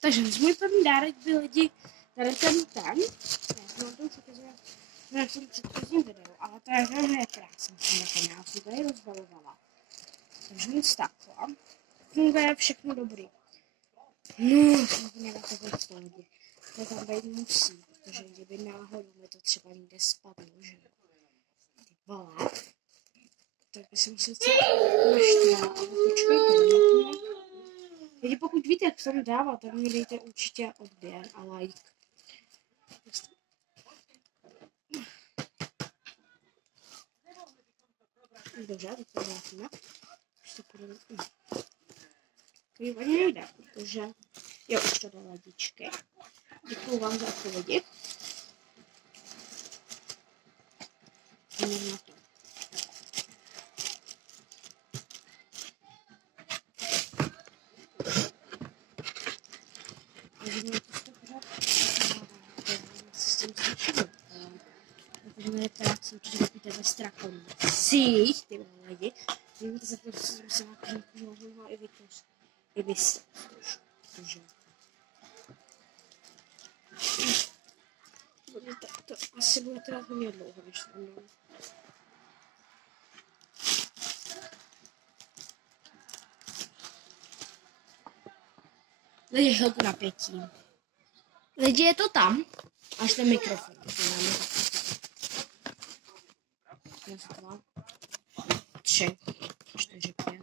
Takže můj první dárek byl lidi tady ten. Já jsem to už ukazovala na tom předchozím videu, ale to je velmi krásný. Já jsem tady rozbalovala. Takže moc takhle. Funguje všechno dobrý. No, jsem to měla takhle z lidi. To tam být musí, protože kdyby náhodou mi to třeba někde spadlo, že jo. Ty vole. Tak by jsem se naštvala, ale počkejte, lidi, pokud víte, jak jsem dává, tak mi dejte určitě odběr a like. Dobře, tak to vrátíme. Už to půjde. To ani nejde, protože jo, už to dá ladičky. Děkuju vám za odpovědi. Jdeme na to. Ve Strakonicích, ty lidi. Můžete se prostě zrušovat knížku, možná ho i vytvořit. I vyslat. To asi bude teda hodně dlouho, než to mám. Lidi, chvilku napětí. Lidi, je to tam? Až ten mikrofon. 2, 3, 4, 5.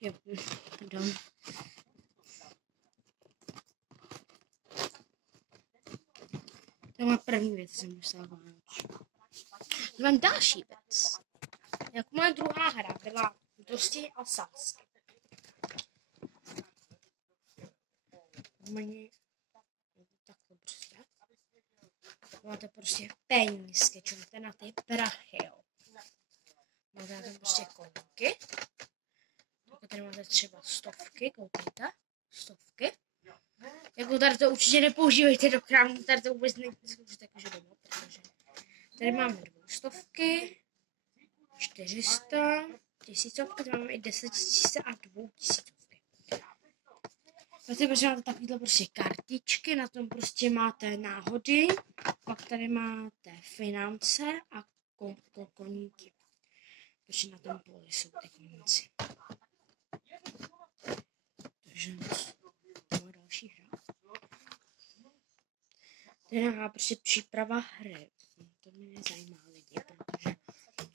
Jo, pardon. To je má první věc, jsem musela vánoč. Mám další věc. Jako moje druhá hra byla Dosti a sásky. Mně takhle prostě. Máte prostě penízky, čumte na ty prachy, jo. Máte na to prostě koníky. Jako tady máte třeba 100, koukejte. 100. Jako tady to určitě nepoužívejte do krámu, tady to vůbec nezkoušíte jakože doma, protože tady máme 200, 400, 1000, tady máme i 10 000 a 2000. Tady prostě máte takovýhle prostě kartičky, na tom prostě máte náhody, pak tady máte finance a koníky. Protože na tom poli jsou ty koníci. Takže to je další hra. To je prostě příprava hry. To mě nezajímá lidi, protože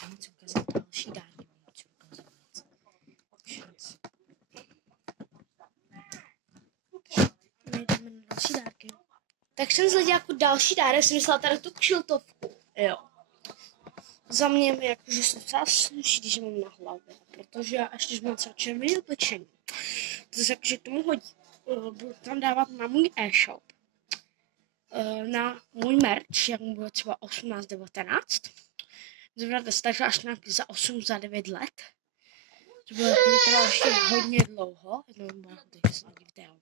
já chci ukázat další dárky. Jdeme na další dárky. Tak jsem zhledala jako další dárek, jsem myslela tady tu kšiltovku. Jo. Za mě mi jakože se docela sluší, když mám na hlavě, protože já ještě mám třeba červený opečení. To se jakože k tomu hodí. Budu tam dávat na můj e-shop. Na můj merch, jak mu bylo třeba 18-19. Zvráte stačilo až nějaký za 8, za 9 let. To bylo teda ještě hodně dlouho. Jednou byla teď se video.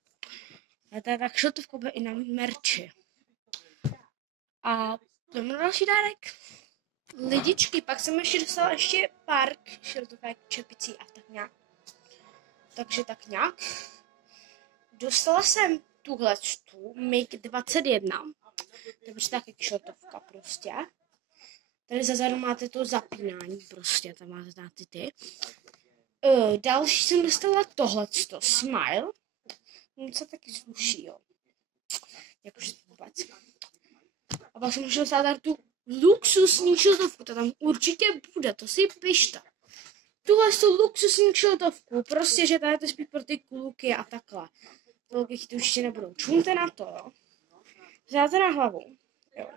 A ta kšiltovka bude i na mý merči. A to je další dárek. Lidičky, pak jsem ještě dostala ještě pár kšiltovek, čepicí a tak nějak. Takže tak nějak. Dostala jsem tuhletu MiG 21. To je prostě taky kšiltovka prostě. Tady zezadu máte to zapínání prostě, tam máte na ty. Další jsem dostala tohleto, Smile. Co taky sluší, jo. Jakože vůbec. A pak jsem musela dostat tady tu luxusní kšiltovku, to tam určitě bude, to si pište. Tuhle tu luxusní kšiltovku, prostě, že tady to spíš pro ty kluky a takhle. Kluky chyty určitě nebudou. Čumte na to, jo. Dáte na hlavu, jo.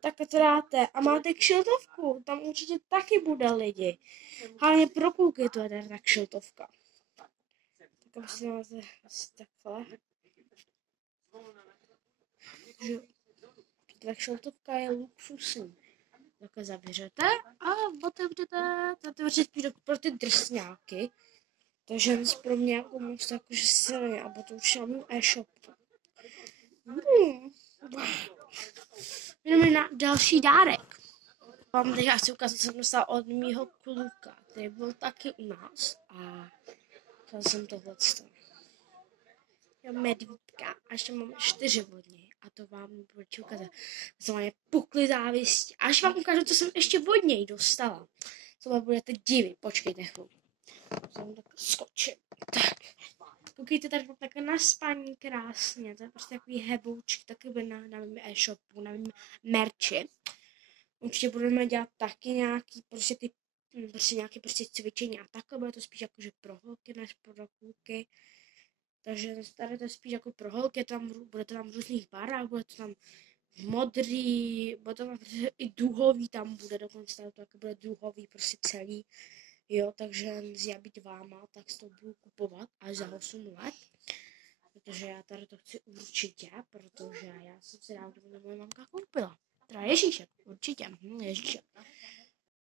Tak to dáte a máte kšiltovku, tam určitě taky bude lidi. Hlavně pro kluky to je tady ta kšiltovka. Tak si máte asi takhle. Takže ta kšiltovka je luxusní. Takhle zavřete a otevřete spíš pro ty drsňáky. Takže pro mě jako moc jakože silně, a potom už mám můj e-shop. Jdeme na další dárek. Vám teď chci ukázat, co jsem dostala od mýho kluka, který byl taky u nás a chtěl jsem tohle. Já medvídka a ještě mám 4 od něj a to vám budu ukázat. To je pukly závistí. Až vám ukážu, co jsem ještě od něj dostala. Co vám budete divit, počkejte chvilku. Jsem tak skočím. Tak. Koukejte, tady mám takhle na spaní krásně. To je prostě takový heboučky, taky bude na mém e-shopu, na mém merči. Určitě budeme dělat taky nějaký nějaké cvičení a takhle, bude to spíš jakože pro holky než pro kluky. Takže tady to spíš jako pro holky, bude to tam v různých barvách, bude to tam modrý, bude to tam i duhový, tam bude dokonce to jako bude duhový prostě celý. Jo, takže já být váma, tak si to budu kupovat až za 8 let. Protože já tady to chci určitě, protože já jsem si rád, kdyby moje mamka koupila. Teda Ježíšek, určitě, Ježíšek.